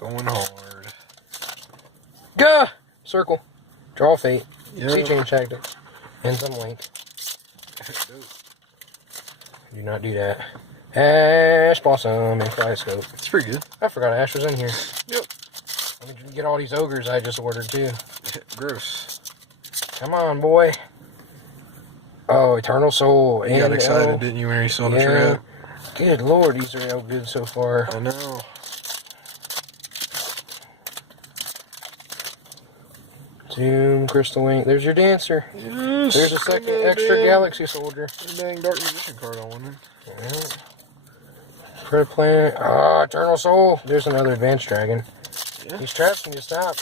Going hard. Gah! Circle. Draw fate. Yep. Sea change tactics. And some link. Do not do that. Ash Blossom and Kaleidoscope. It's pretty good. I forgot Ash was in here. Yep. Let me get all these ogres I just ordered too. Gross. Come on, boy. Oh, Eternal Soul. You got excited, didn't you, when you saw the trap? Good lord, these are all good so far. I know. Zoom, Crystal Wing. There's your Dancer. Yes. There's a second extra Galaxy Soldier. Dang Dark Magician card on one. Yeah. Credit Planet. Ah, Eternal Soul. There's another Advanced Dragon. Yeah. These traps need to stop.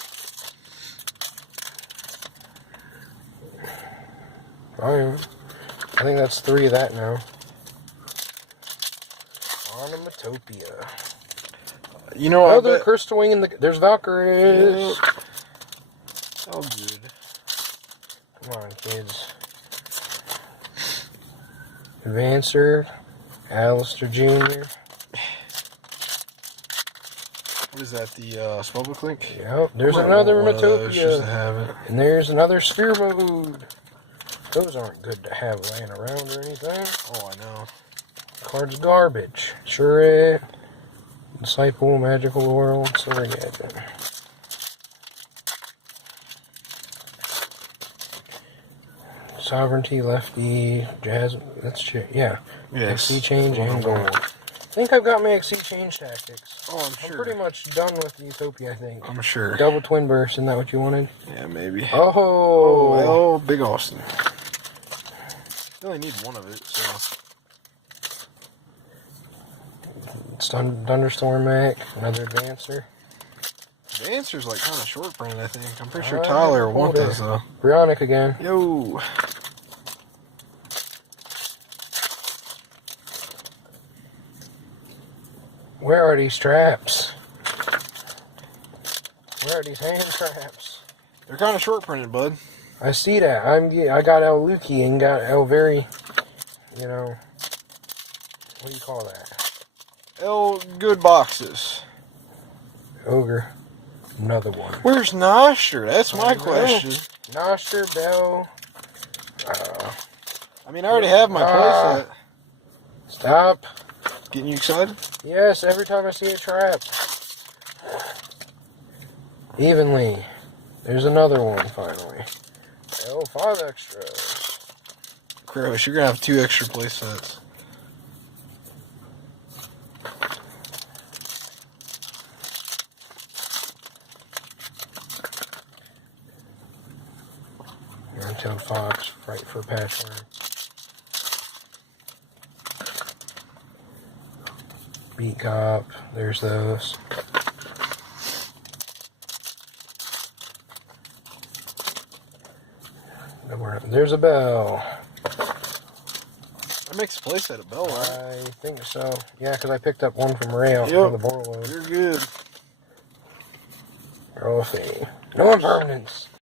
Oh, I think that's 3 of that now. Onomatopia. You know, Other Crystal Wing and there's Valkyries. Yep. Oh, good. Come on, kids. Advancer, Alistair Jr. What is that, the Spellbook link? Yep, there's another Just to Matopia. have it. And there's another Sphere Mode. Those aren't good to have laying around or anything. Oh, I know. Card's garbage. Sure it. Disciple, Magical World, Sword Gadget. Sovereignty, Lefty, Jazz. That's yeah. Yes. XC change and gold. I think I've got my XC change tactics. Oh, I'm sure. I'm pretty much done with Utopia, I think. I'm sure. Double Twin Burst, isn't that what you wanted? Yeah, maybe. Oh! Oh, Big Austin. You only need one of it, so. Thunderstorm Mac, another Advancer. The answer's like kind of short print, I think. I'm pretty sure Tyler will want this, though. Brionic again. Yo! Where are these traps? Where are these hand traps? They're kind of short printed, bud. I see that. I got El Luki and got El Very, you know, what do you call that? Good boxes. Ogre. Another one. Where's Noster? That's my question. Noster, Bell. I mean, I already have my playset. Stop. Getting you excited? Yes, every time I see a trap. Evenly. There's another one, finally. Oh, 5 extras. Gross, you're going to have 2 extra playsets. Tailed Fox, right for Patchwork. Beat Cop, there's those. There's a bell. That makes a playset a bell, right? I think so. Yeah, because I picked up one from Ray out for the board load. You're good. Trophy. No impermanence.